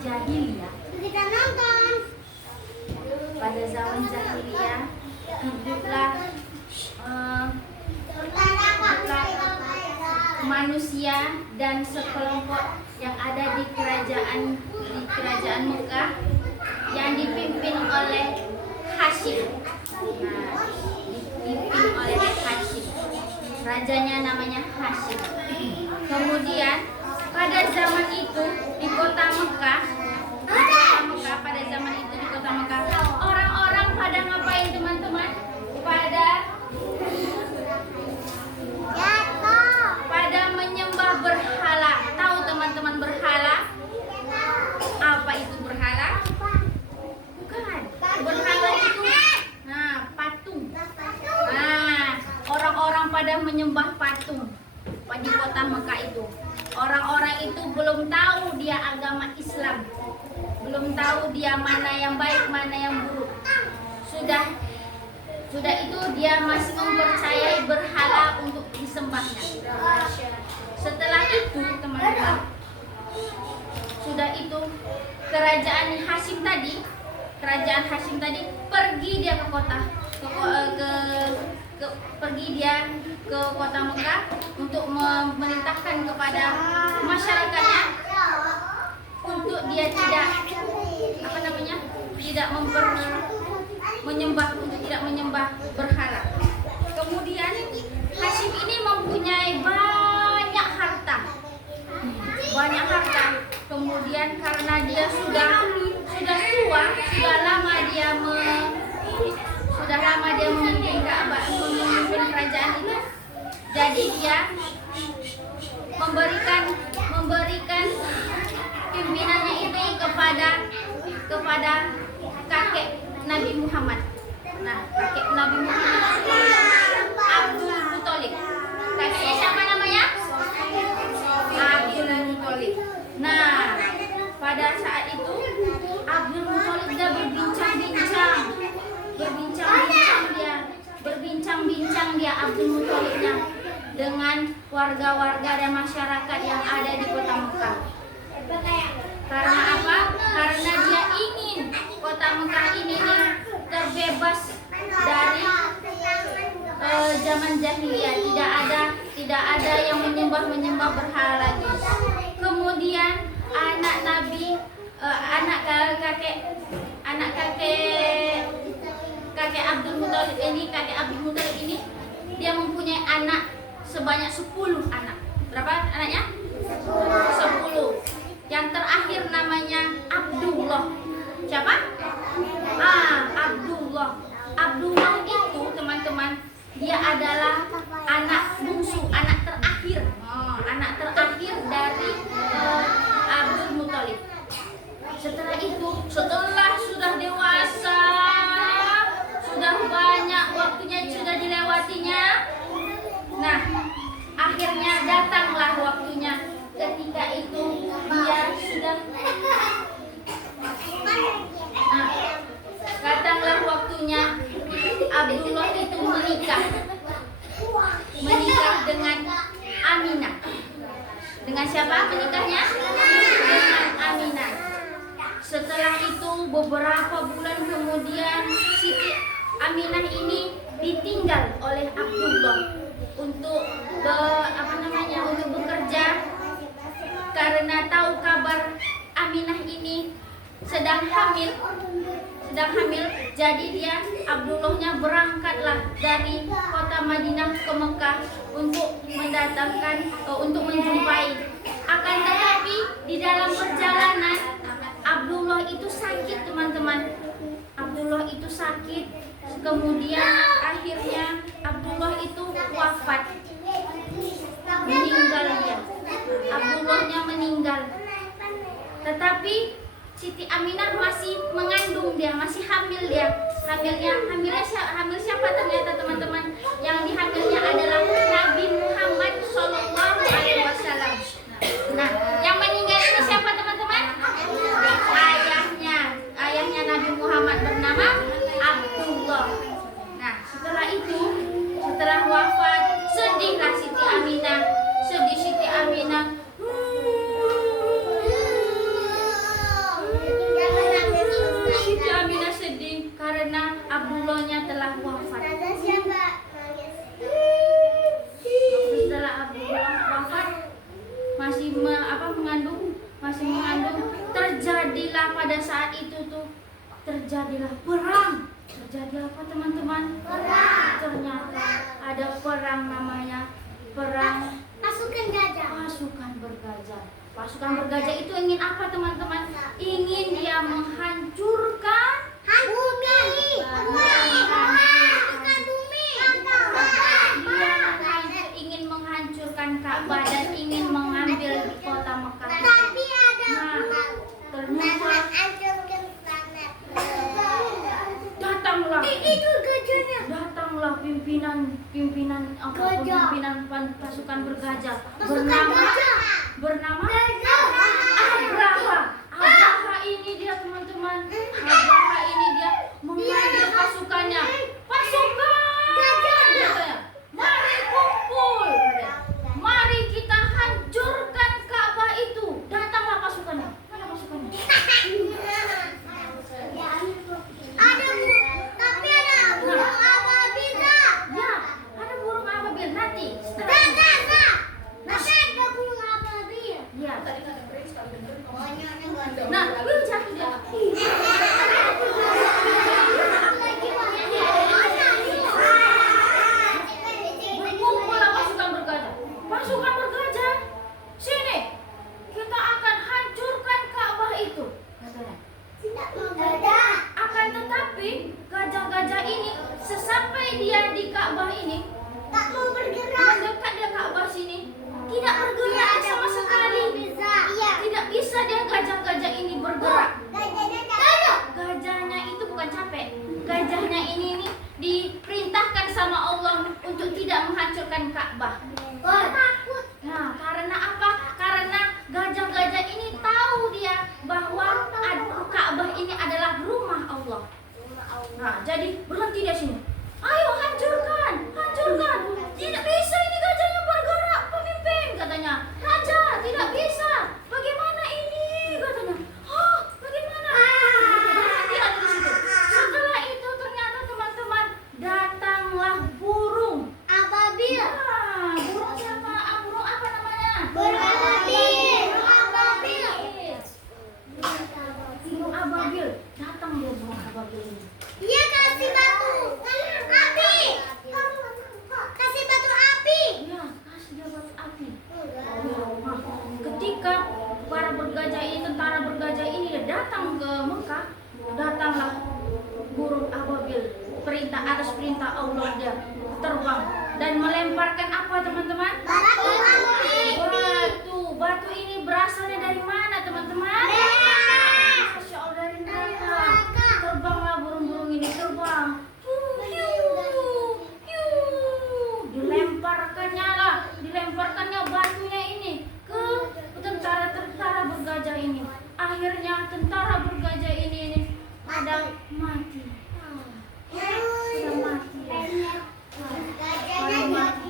jahiliyah, Kita nonton. pada zaman jahiliyah hiduplah manusia dan sekelompok yang ada di kerajaan Mekah yang dipimpin oleh Hashim. Nah, dipimpin oleh Hashim. Rajanya namanya Hashim. Kemudian pada zaman itu di kota Mekah, pada zaman itu di kota Mekah, orang-orang pada ngapain teman-teman? Pada menyembah berhala. Tahu teman-teman berhala? Apa itu berhala? Bukan. Berhala itu patung. Orang-orang pada menyembah patung di kota Mekah itu. Orang-orang itu belum tahu dia agama Islam. Belum tahu dia mana yang baik, mana yang buruk. Sudah itu dia masih mempercayai berhala untuk disembahnya. Setelah itu teman-teman, sudah itu kerajaan Hashim tadi pergi dia ke kota ke kota Mekah untuk memerintahkan kepada masyarakatnya untuk dia tidak menyembah berhala. Kemudian Hashim ini mempunyai banyak harta. Kemudian karena dia sudah tua, sudah lama dia memimpin kerajaan itu. Jadi dia memberikan pimpinannya itu kepada kakek Nabi Muhammad. Nah, kakek Nabi Muhammad Abdul Muthalib. Kakeknya siapa namanya? Abdul Muthalib. Nah, pada saat itu Abdul Muthalib dia berbincang dia Abdul Muthalibnya dengan warga-warga dan masyarakat yang ada di kota Mekah. Karena apa? Karena dia ingin kota Mekah ini terbebas dari zaman jahiliyah. Tidak ada yang menyembah berhala lagi. Kemudian kakek Abdul Muthalib ini dia mempunyai anak sebanyak 10 anak. Berapa anaknya? 10. Yang terakhir namanya Abdullah. Siapa? Abdullah itu teman-teman, dia adalah anak bungsu, anak terakhir dari Abdul Muthalib. Setelah itu, setelah sudah dewasa, sudah banyak waktunya sudah dilewatinya. Nah, akhirnya datanglah waktunya. Ketika itu dia sudah datanglah waktunya Abdullah itu menikah dengan Aminah. Dengan siapa menikahnya? Dengan Aminah. Setelah itu beberapa bulan kemudian Siti Aminah ini ditinggal oleh Abdullah untuk bekerja, karena tahu kabar Aminah ini sedang hamil. Jadi dia Abdullahnya berangkatlah dari kota Madinah ke Mekah untuk untuk menjumpai. Akan tetapi di dalam perjalanan Abdullah itu sakit, teman-teman. Kemudian akhirnya Abdullah itu wafat, Abdullahnya meninggal. Tetapi Siti Aminah masih mengandung, masih hamil dia. Hamil siapa ternyata teman-teman? Yang dihamilnya adalah Nabi Muhammad SAW. Nah, yang meninggal ini siapa teman-teman? Ayahnya Nabi Muhammad bernama Abdullah. Nah, setelah wafat, sedihlah Siti Aminah. pada saat itu tuh terjadilah perang. Terjadi apa teman-teman? Perang. Ternyata ada perang namanya perang Pasukan gajah. pasukan bergajah. Pasukan bergajah itu ingin apa teman-teman? Ingin dia menghancurkan ingin menghancurkan Ka'bah dan ingin mengambil kota Mekah. Tapi ada Ternyata datanglah pimpinan pasukan bergajah bernama Abraha ini dia teman-teman. Abraha ini dia mengambil pasukannya. Katanya, mari kumpul, mari kita hancurkan Ka'bah itu. Datanglah pasukannya. Mana pasukannya? Tapi ada burung ababil. Ya, ada burung ababil nanti. Masih ada burung ababil. Ya. Nah, Will jatuh dia. Berkumpullah pasukan bergajah. Pasukan bergajah, sini. Kita akan hancurkan Ka'bah itu. Katanya. Akan tetapi gajah-gajah ini sesampai dia di Ka'bah ini Tak mau bergerak. mendekat dia Ka'bah sini tidak bergerak sama sekali. Tidak bisa dia gajah-gajah ini bergerak. Gajahnya itu bukan capek. Gajahnya ini diperintahkan sama Allah untuk tidak menghancurkan Ka'bah. Nah, karena apa? Karena gajah-gajah ini tahu dia bahwa Ka'bah ini adalah rumah Allah. Nah, jadi berhenti di sini. Ayo hancurkan. Tidak bisa ini gajahnya bergerak, pemimpin katanya. Raja, tidak bisa. Bagaimana ini katanya? Bagaimana? Berhenti ada di situ. Setelah itu ternyata teman-teman datanglah burung Ababil. burung siapa? Burung apa namanya? Burung ababil. Burung ababil. Datang dia burung ababil ini. Dia kasih batu api. Kasih batu api. Ya, kasih dia batu api. Ketika para bergajah ini, tentara bergajah ini datang ke Mekah, datanglah burung ababil. Atas perintah Allah dia terbang dan melemparkan apa teman-teman? Batu api. Batu ini berasalnya dari mana teman-teman? Masya Allah, dari neraka. Terbanglah burung-burung ini, terbang. Dilemparkannya batunya ini ke tentara bergajah ini. Akhirnya tentara bergajah ini pada mati. Pada mati.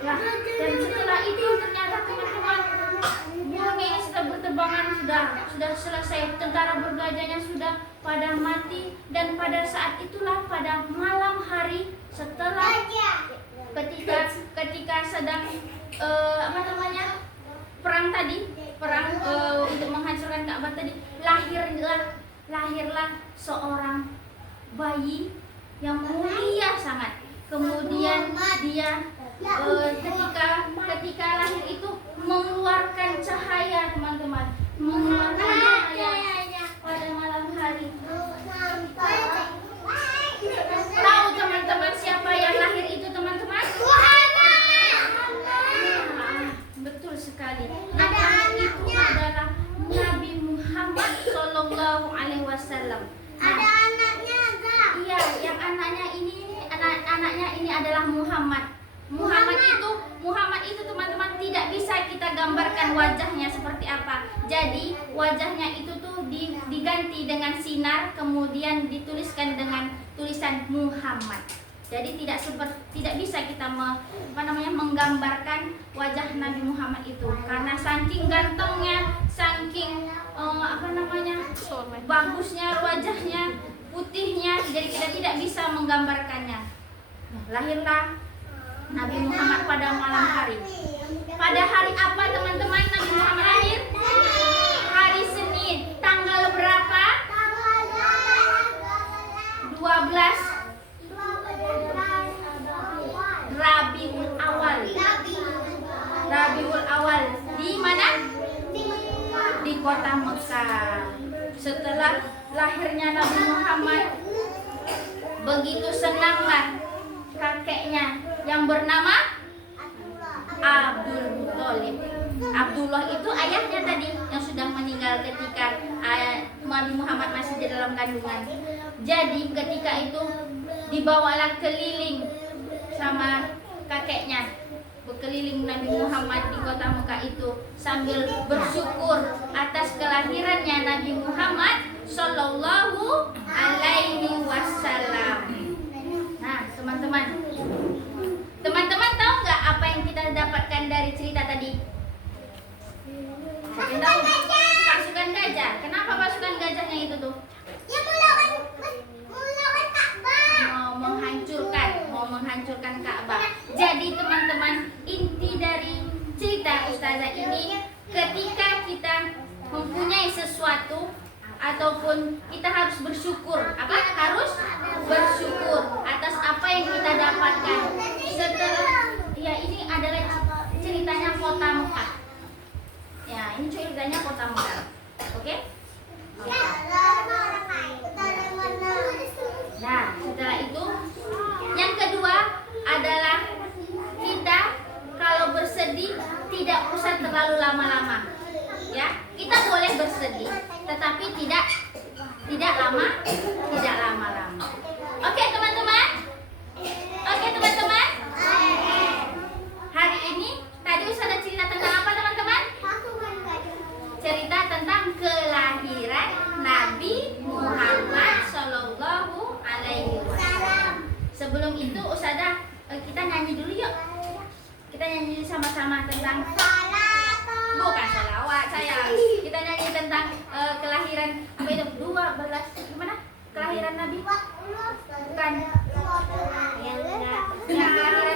Ya, dan setelah itu ternyata teman-teman burung ini sudah berterbangan, sudah selesai. Tentara bergajahnya sudah pada mati dan pada saat itulah pada malam hari setelah ketika sedang perang untuk menghancurkan Ka'bah tadi, lahirlah seorang bayi yang mulia sangat. Kemudian dia ketika lahir itu mengeluarkan cahaya teman-teman, mengeluarkan cahaya pada malam hari. Tahu teman-teman siapa yang lahir itu teman-teman? Betul sekali. Namanya itu adalah Nabi Muhammad Sallallahu Alaihi Wasallam. Ada anaknya enggak? Iya, yang anaknya ini adalah Muhammad. Muhammad itu teman-teman tidak bisa kita gambarkan wajahnya seperti apa. Jadi wajahnya itu tuh diganti dengan sinar, kemudian dituliskan dengan tulisan Muhammad. Jadi tidak bisa kita menggambarkan wajah Nabi Muhammad itu karena saking gantengnya, saking bagusnya wajahnya, putihnya, jadi kita tidak bisa menggambarkannya. Lahirlah Nabi Muhammad pada malam hari. Pada hari apa teman-teman Nabi Muhammad lahir? Hari Senin. Rabiul Awal di mana? Di kota Mekah. Setelah lahirnya Nabi Muhammad, begitu senanglah kakeknya yang bernama Abdul Muthalib. Abdullah itu ayahnya tadi yang sudah meninggal ketika Nabi Muhammad masih di dalam kandungan. Jadi ketika itu dibawalah keliling sama kakeknya, berkeliling Nabi Muhammad di kota Mekah itu sambil bersyukur atas kelahirannya Nabi Muhammad Sallallahu Alaihi Wasallam. Nah, teman-teman tahu nggak apa yang kita dapatkan dari cerita tadi? Siapa yang tahu? Pasukan gajah. Kenapa pasukan gajahnya itu tuh? Ya mulakan Ka'bah. Mau menghancurkan Ka'bah. Jadi teman-teman, inti dari cerita Ustazah ini, ketika kita mempunyai sesuatu ataupun kita harus bersyukur. Apa? Harus bersyukur atas apa yang kita dapatkan. Setelah ini adalah ceritanya kota Mekah. Ya, ini ceritanya kota Mekah. Oke? Nah, setelah itu yang kedua adalah kita kalau bersedih tidak usah terlalu lama-lama. Ya, kita boleh bersedih, tetapi tidak lama-lama. Oke, teman-teman? Hari ini tadi Ustazah cerita tentang apa, teman-teman? Cerita tentang kelahiran Nabi Muhammad Sallallahu Alaihi Wasallam. Sebelum itu Ustazah, kita nyanyi dulu yuk. Kita nyanyi sama-sama tentang bukan sholawat sayang. Kita nyanyi tentang kelahiran apa itu? 12 gimana? Kelahiran Nabi? Bukan. Yang kelahiran